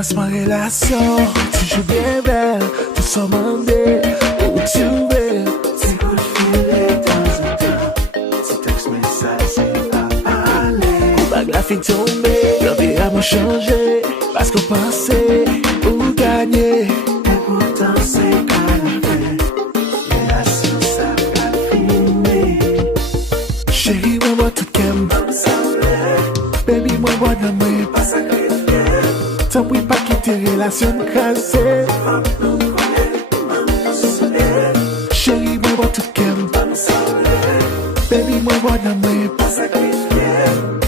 Kòmansman relasyon, toujou bien belle, tout sans demander où tu es. Ti coup de fil et de temps en temps, ti texte message c'est pas aller. Ou bag la fin tombée, l'envie a m'a changé, parce qu'on pensait ou gagner. Et pourtant c'est calme, relation ça pas fini. Chérie, moi tout kem, baby moi dans moi, pas sacrifié. tant pis pas quitter relation cassée. Chérie, moi tout kem, baby moi dans moi, Pas sacrifié.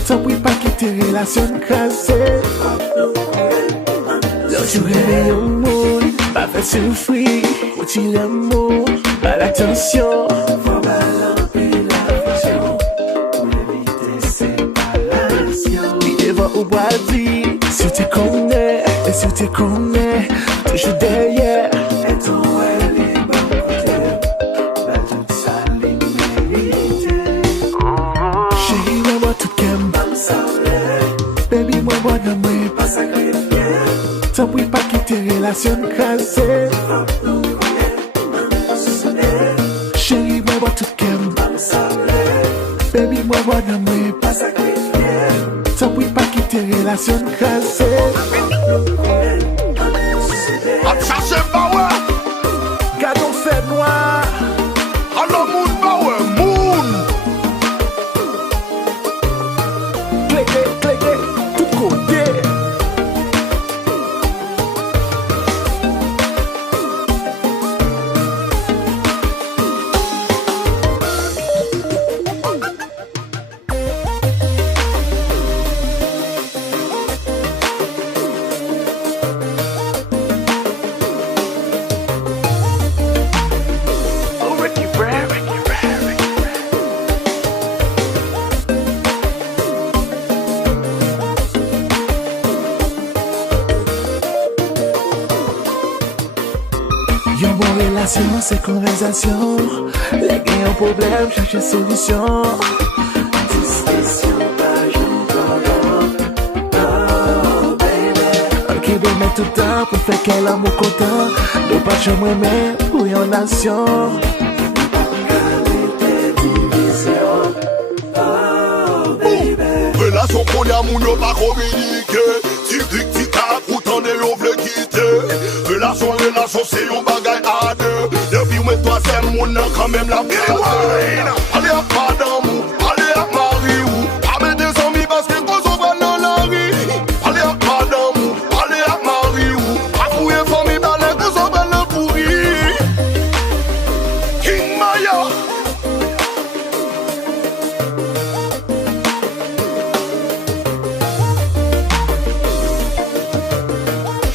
tant pis pas quitter relation cassée. Là tu réveilles au monde, pas fait souffrir, où tu l'amour, pas l'attention. Faut balancer l'affection pour éviter séparation. Puis devant au bois dit, si tu connais, et si tu connais, toujours derrière. Et ton elle est bon côté, bah toute ça l'immunité. Chérie, moi tout kem, Comme ça baby moi dans moi, pas sacrifié. tant pis pas quitter relation cassée. Chérie, moi tout kem, Comme ça baby moi dans moi, pas sacrifié. tant pis pas quitter relation cassée. Chercher power, Gardons fait noir, alors moon power, moon. Klere, tout côté. Yon bon relation, c'est conversation. Les gars ont problème, chercher solution. Discussion pas j'en oh baby. Ok, de mettre tout le temps pour faire qu'elle amour content. Nous pas jamais mais pour yon nation. Relation qu'on a moun yo pas communiquer. Ti rik ti kak ou tan de yo vle quitter. Relation c'est yon bagay à deux. Depuis moi toi c'est moun nan quand même la pièce. Allez à madame ou, allez à mari ou. Pas des amis parce que qu'on s'en va dans la rue. Allez à madame ou, allez à mari ou. Pas fouiller famille balai qu'on s'en va dans pourri. King Maya.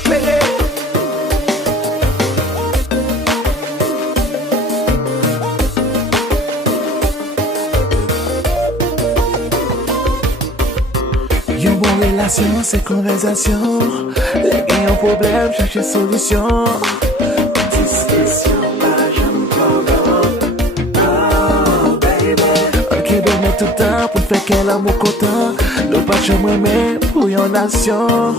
Klere. Yon bon relation, c'est conversation. Les gars ont problème, chercher solution. Discussion pas j'en oh baby. Ok, de mettre tout le temps pour faire qu'elle amour content. Nous pas jamais mais pour yon nation.